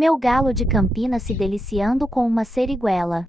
Meu galo de Campina se deliciando com uma seriguela.